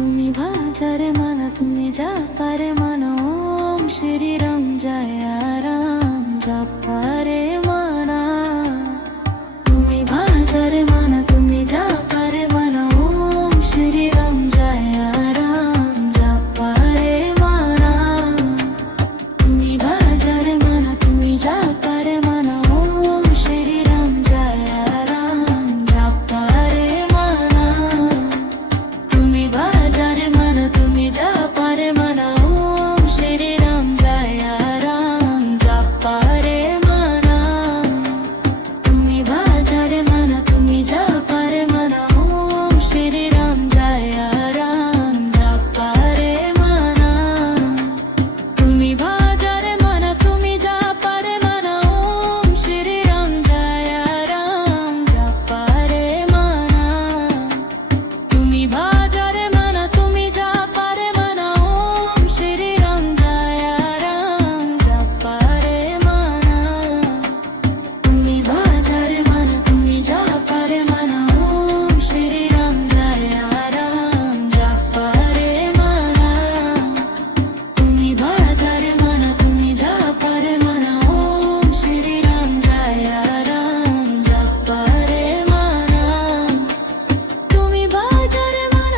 তুমি বাজারে মানা তুমি যা পারে মানো, ওম শ্রী রাম জয় রাম জপারে মানা। তুমি বাজারে মানা তুমি যা পারে মানো, ওম শ্রী রাম জয় রাম জপারে মানা। তুমি বাজারে মানা তুমি যা পারে মানো, ওম শ্রী রাম জয় রাম জপারে মানা। তুমি বাজারে মানা তুমি যা পারে মানা, ওম শ্রী রাম জয় রাম জপারে মানা। তুমি বাজারে মানা তুমি যা পারে মানা, ওম শ্রী রাম জয় রাম জপারে মানা। তুমি বাজারে মানা তুমি যা পারে মানা, ওম শ্রী রাম জয় রাম জপারে মানা। তুমি বাজারে মানা তুমি যা পারে মানা, ওম শ্রী রাম জয় রাম জপারে মানা। তুমি বাজারে মানা তুমি যা পারে মানা, ওম শ্রী রাম জয় রাম জপারে মানা। তুমি বাজারে মানা তুমি যা পারে মানা, ওম শ্রী রাম জয় রাম জপারে মানা। তুমি বাজারে মানা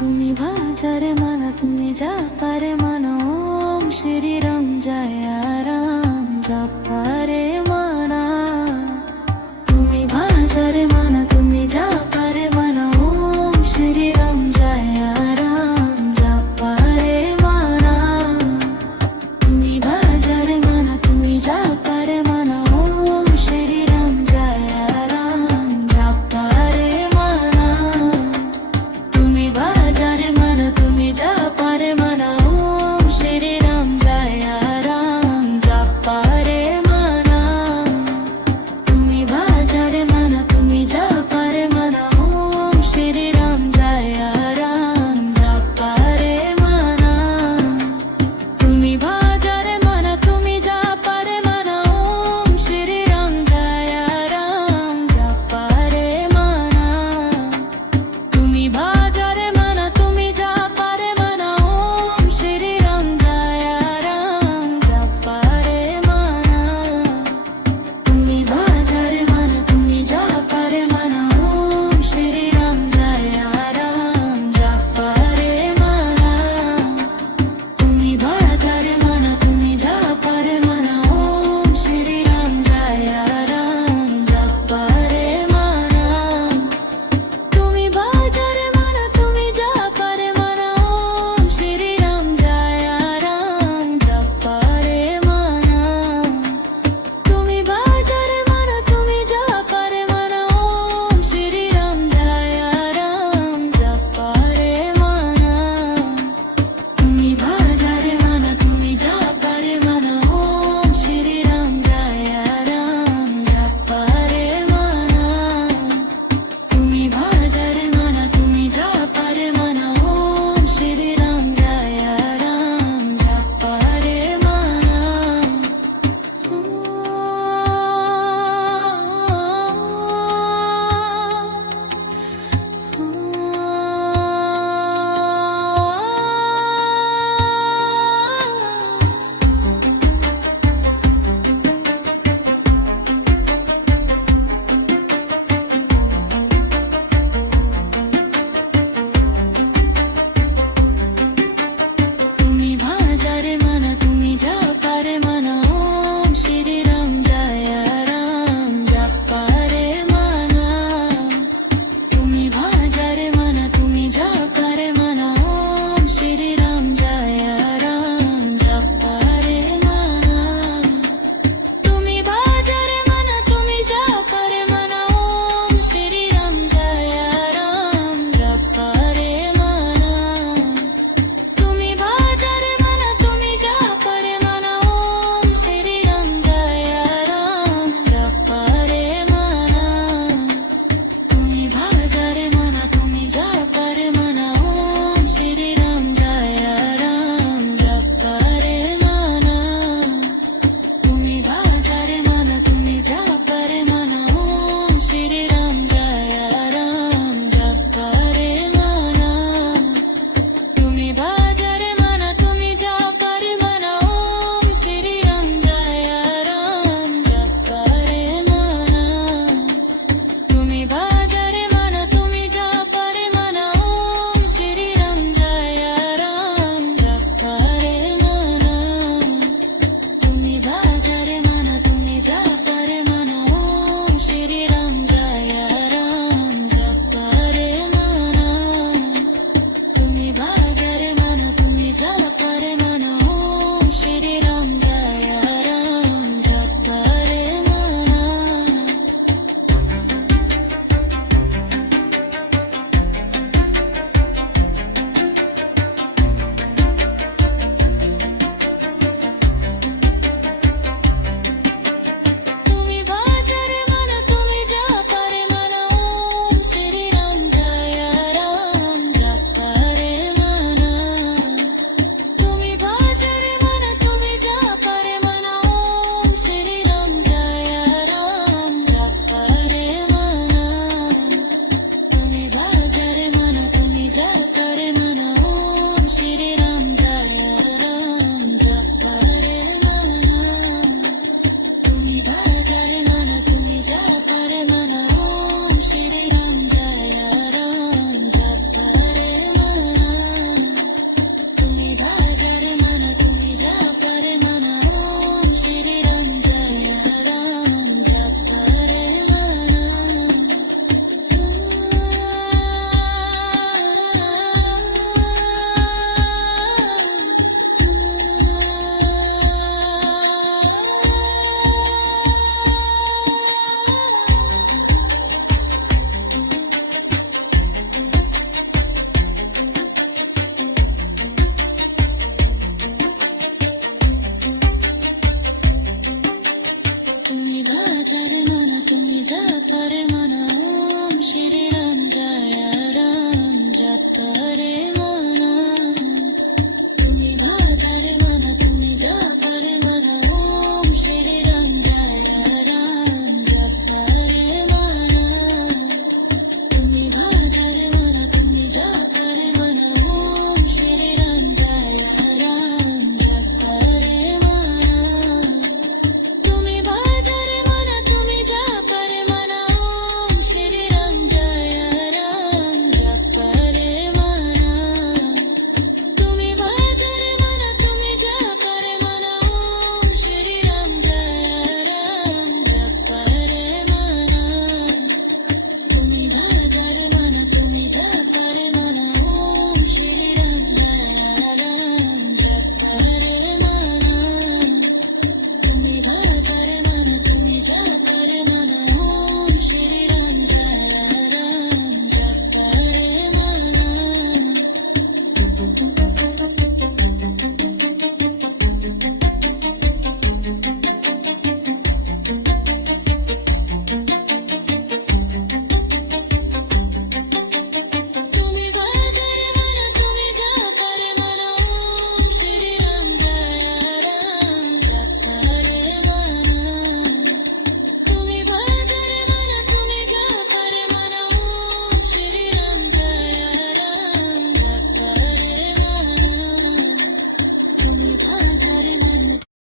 তুমি বাজারে মানা তুমি যা পারে মানো ওম শ্রী রাম জয় রাম জপারে মানা তুমি বাজারে মানা তুমি যা পারে মানো ওম শ্রী রাম জয় রাম জপারে মানা তুমি বাজারে মানা তুমি যা পারে মানো ওম শ্রী রাম জয় রাম জপারে মানা তুমি বাজারে মানা তুমি যা পারে মানা ওম শ্রী রাম জয় রাম श्री राम जय राम जप रे